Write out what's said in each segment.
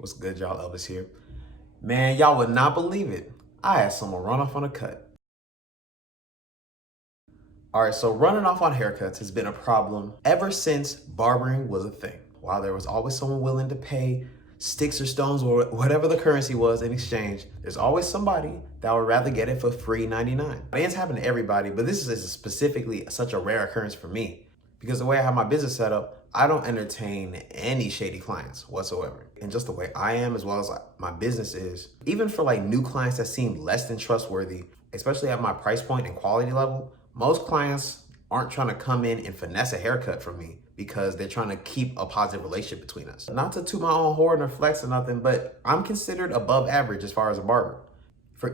What's good, y'all? Elvis here. Man, y'all would not believe it. I had someone run off on a cut. All right, so running off on haircuts has been a problem ever since barbering was a thing. While there was always someone willing to pay sticks or stones or whatever the currency was in exchange, there's always somebody that would rather get it for free 99. It's happened to everybody, but this is specifically such a rare occurrence for me because the way I have my business set up, I don't entertain any shady clients whatsoever. And just the way I am, as well as my business is, even for like new clients that seem less than trustworthy, especially at my price point and quality level, most clients aren't trying to come in and finesse a haircut from me because they're trying to keep a positive relationship between us. Not to toot my own horn or flex or nothing, but I'm considered above average as far as a barber.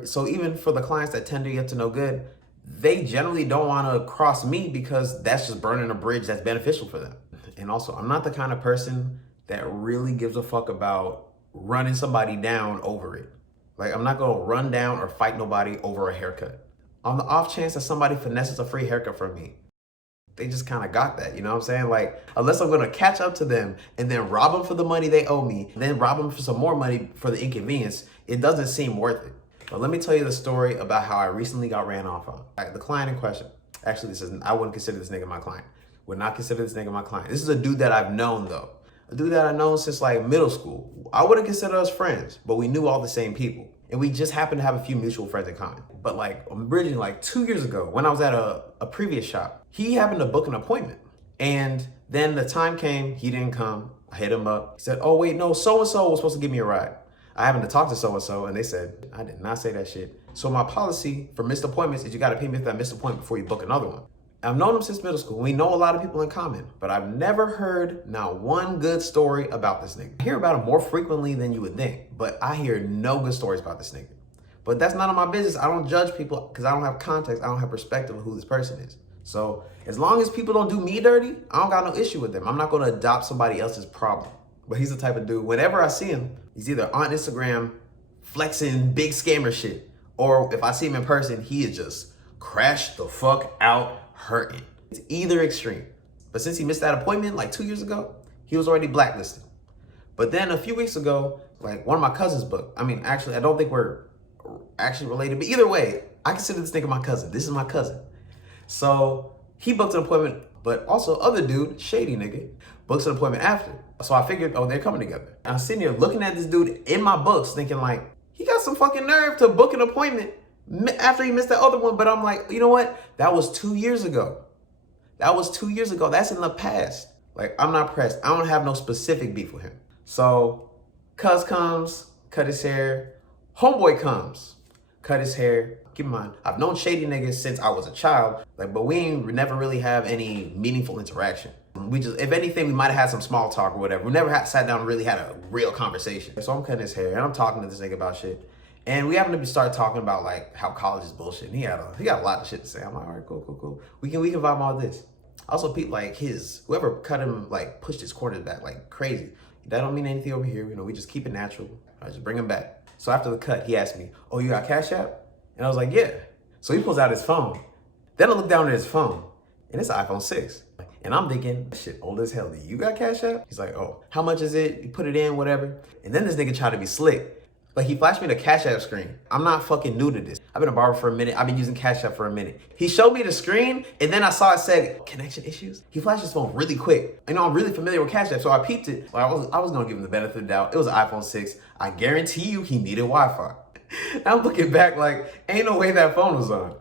So even for the clients that tend to get to know good, they generally don't want to cross me because that's just burning a bridge that's beneficial for them. And also, I'm not the kind of person that really gives a fuck about running somebody down over it. Like, I'm not gonna run down or fight nobody over a haircut. On the off chance that somebody finesses a free haircut from me, they just kind of got that, you know what I'm saying? Like, unless I'm gonna catch up to them and then rob them for the money they owe me, and then rob them for some more money for the inconvenience, it doesn't seem worth it. But let me tell you the story about how I recently got ran off on. The client in question, actually I wouldn't consider this nigga my client. Would not consider this nigga my client. This is a dude that I've known though. A dude that I've known since like middle school. I wouldn't consider us friends, but we knew all the same people. And we just happened to have a few mutual friends in common. But like originally like 2 years ago when I was at a previous shop, he happened to book an appointment. And then the time came, he didn't come. I hit him up. He said, oh wait, no, so-and-so was supposed to give me a ride. I happened to talk to so-and-so and they said, I did not say that shit. So my policy for missed appointments is you gotta pay me for that missed appointment before you book another one. I've known him since middle school. We know a lot of people in common, but I've never heard not one good story about this nigga. I hear about him more frequently than you would think, but I hear no good stories about this nigga. But that's none of my business. I don't judge people because I don't have context. I don't have perspective of who this person is. So as long as people don't do me dirty, I don't got no issue with them. I'm not gonna adopt somebody else's problem. But he's the type of dude, whenever I see him, he's either on Instagram flexing big scammer shit, or if I see him in person, he is just crashed the fuck out hurting. It's either extreme. But since he missed that appointment like 2 years ago, he was already blacklisted. But then a few weeks ago, like one of my cousins booked. I mean, actually, I don't think we're actually related, but either way, I consider this nigga my cousin. This is my cousin. So he booked an appointment, but also other dude, shady nigga, books an appointment after. So I figured, oh, they're coming together. I'm sitting here looking at this dude in my books thinking like, he got some fucking nerve to book an appointment after he missed that other one. But I'm like, you know what? That was 2 years ago. That was 2 years ago. That's in the past. Like, I'm not pressed. I don't have no specific beef with him. So cuz comes, cut his hair. Homeboy comes, cut his hair. Keep in mind, I've known shady niggas since I was a child, like, but we ain't never really have any meaningful interaction. We just, if anything, we might have had some small talk or whatever. We never sat down and really had a real conversation. So I'm cutting his hair and I'm talking to this nigga about shit. And we happened to start talking about like how college is bullshit. And he got a lot of shit to say. I'm like, all right, cool. We can vibe all this. Also, people like whoever cut him, like pushed his corners back like crazy. That don't mean anything over here. You know, we just keep it natural. I just bring him back. So after the cut, he asked me, oh, you got Cash App? And I was like, yeah. So he pulls out his phone. Then I look down at his phone and it's an iPhone 6. And I'm thinking, shit, old as hell. Do you got Cash App? He's like, oh, how much is it? You put it in, whatever. And then this nigga tried to be slick. Like, he flashed me the Cash App screen. I'm not fucking new to this. I've been a barber for a minute. I've been using Cash App for a minute. He showed me the screen, and then I saw it said, connection issues. He flashed his phone really quick. You know, I'm really familiar with Cash App, so I peeped it. Like, I was gonna give him the benefit of the doubt. It was an iPhone 6. I guarantee you he needed Wi-Fi. I'm looking back like, ain't no way that phone was on.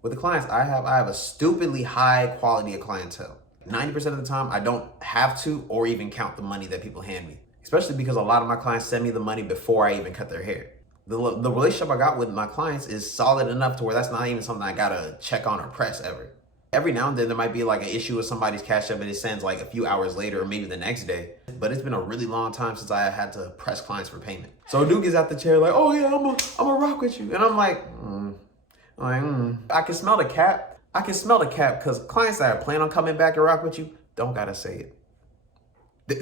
With the clients I have a stupidly high quality of clientele. 90% of the time, I don't have to or even count the money that people hand me. Especially because a lot of my clients send me the money before I even cut their hair. The relationship I got with my clients is solid enough to where that's not even something I gotta check on or press ever. Every now and then there might be like an issue with somebody's Cash App and it sends like a few hours later or maybe the next day. But it's been a really long time since I had to press clients for payment. So a dude gets out the chair like, oh yeah, I'm a rock with you. And I'm like, I can smell the cap. I can smell the cap because clients that plan on coming back and rock with you don't gotta say it.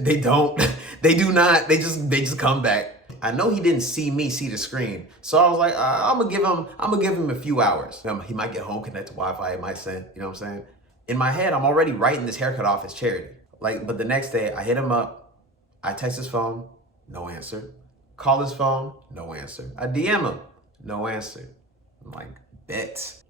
They don't. They do not. They just come back. I know he didn't see me see the screen, so I was like, I'm gonna give him a few hours. He might get home connected to Wi-Fi. It might send. You know what I'm saying? In my head, I'm already writing this haircut off as charity. Like, but the next day, I hit him up. I text his phone. No answer. Call his phone, no answer. I DM him, no answer. I'm like, bet.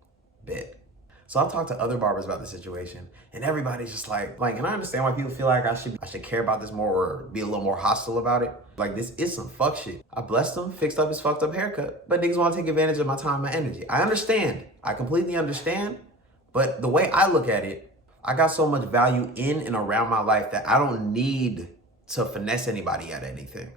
So I've talked to other barbers about the situation, and everybody's just like, and I understand why people feel like I should care about this more or be a little more hostile about it. Like, this is some fuck shit. I blessed him, fixed up his fucked up haircut, but niggas want to take advantage of my time and my energy. I understand. I completely understand. But the way I look at it, I got so much value in and around my life that I don't need to finesse anybody at anything.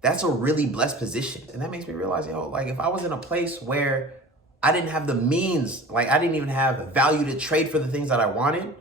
That's a really blessed position. And that makes me realize, like, if I was in a place where I didn't have the means, like I didn't even have value to trade for the things that I wanted,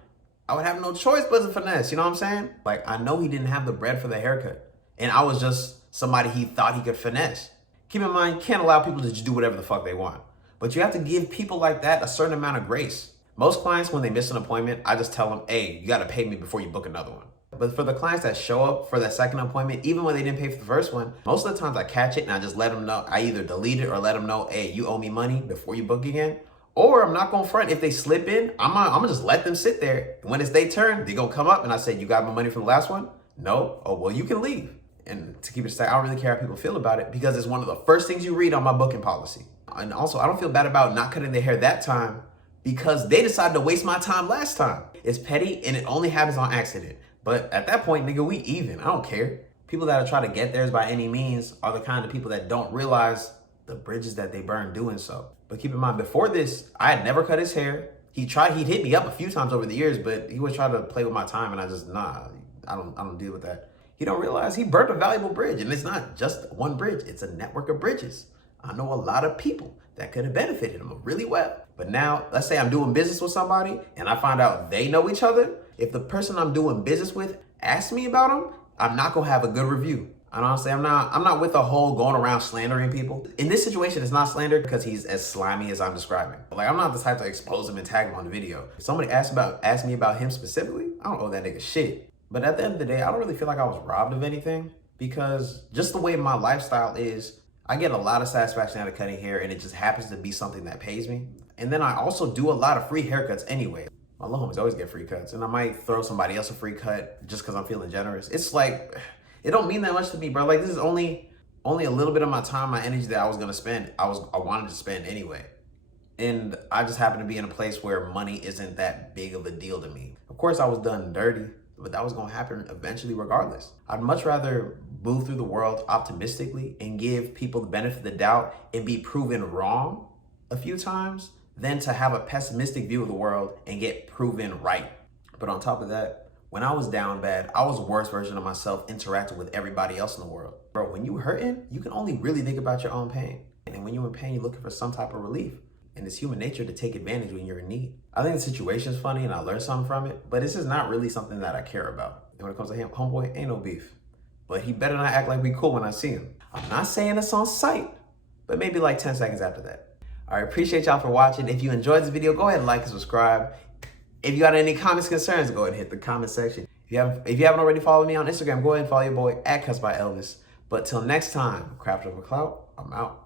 I would have no choice but to finesse, you know what I'm saying? Like, I know he didn't have the bread for the haircut, and I was just somebody he thought he could finesse. Keep in mind, you can't allow people to just do whatever the fuck they want. But you have to give people like that a certain amount of grace. Most clients, when they miss an appointment, I just tell them, hey, you gotta pay me before you book another one. But for the clients that show up for that second appointment, even when they didn't pay for the first one, most of the times I catch it and I just let them know. I either delete it or let them know, hey, you owe me money before you book again. Or I'm not gonna front. If they slip in, I'm gonna just let them sit there. When it's their turn, they gonna come up and I say, you got my money from the last one? No? Oh, well, you can leave. And to keep it straight, I don't really care how people feel about it because it's one of the first things you read on my booking policy. And also, I don't feel bad about not cutting their hair that time because they decided to waste my time last time. It's petty and it only happens on accident. But at that point, nigga, we even. I don't care. People that are trying to get theirs by any means are the kind of people that don't realize the bridges that they burn doing so. But keep in mind, before this, I had never cut his hair. He'd hit me up a few times over the years, but he was trying to play with my time, and I just, I don't deal with that. He don't realize he burnt a valuable bridge, and it's not just one bridge. It's a network of bridges. I know a lot of people that could have benefited him really well. But now, let's say I'm doing business with somebody, and I find out they know each other. If the person I'm doing business with asks me about him, I'm not gonna have a good review. And honestly, I'm not with the whole going around slandering people. In this situation, it's not slander because he's as slimy as I'm describing. Like, I'm not the type to expose him and tag him on the video. If somebody asks me about him specifically, I don't owe that nigga shit. But at the end of the day, I don't really feel like I was robbed of anything because just the way my lifestyle is, I get a lot of satisfaction out of cutting hair and it just happens to be something that pays me. And then I also do a lot of free haircuts anyway. My little homies always get free cuts, and I might throw somebody else a free cut just because I'm feeling generous. It's like, it don't mean that much to me, bro. Like, this is only a little bit of my time, my energy that I was gonna spend. I wanted to spend anyway. And I just happen to be in a place where money isn't that big of a deal to me. Of course, I was done dirty, but that was gonna happen eventually regardless. I'd much rather move through the world optimistically and give people the benefit of the doubt and be proven wrong a few times than to have a pessimistic view of the world and get proven right. But on top of that, when I was down bad, I was the worst version of myself interacting with everybody else in the world. Bro, when you hurting, you can only really think about your own pain. And when you're in pain, you're looking for some type of relief. And it's human nature to take advantage when you're in need. I think the situation's funny and I learned something from it, but this is not really something that I care about. And when it comes to him, homeboy, ain't no beef. But he better not act like we cool when I see him. I'm not saying it's on sight, but maybe like 10 seconds after that. All right, appreciate y'all for watching. If you enjoyed this video, go ahead and like and subscribe. If you got any comments, concerns, go ahead and hit the comment section. If you haven't already followed me on Instagram, go ahead and follow your boy at @CutsByElvis. But till next time, craft over clout, I'm out.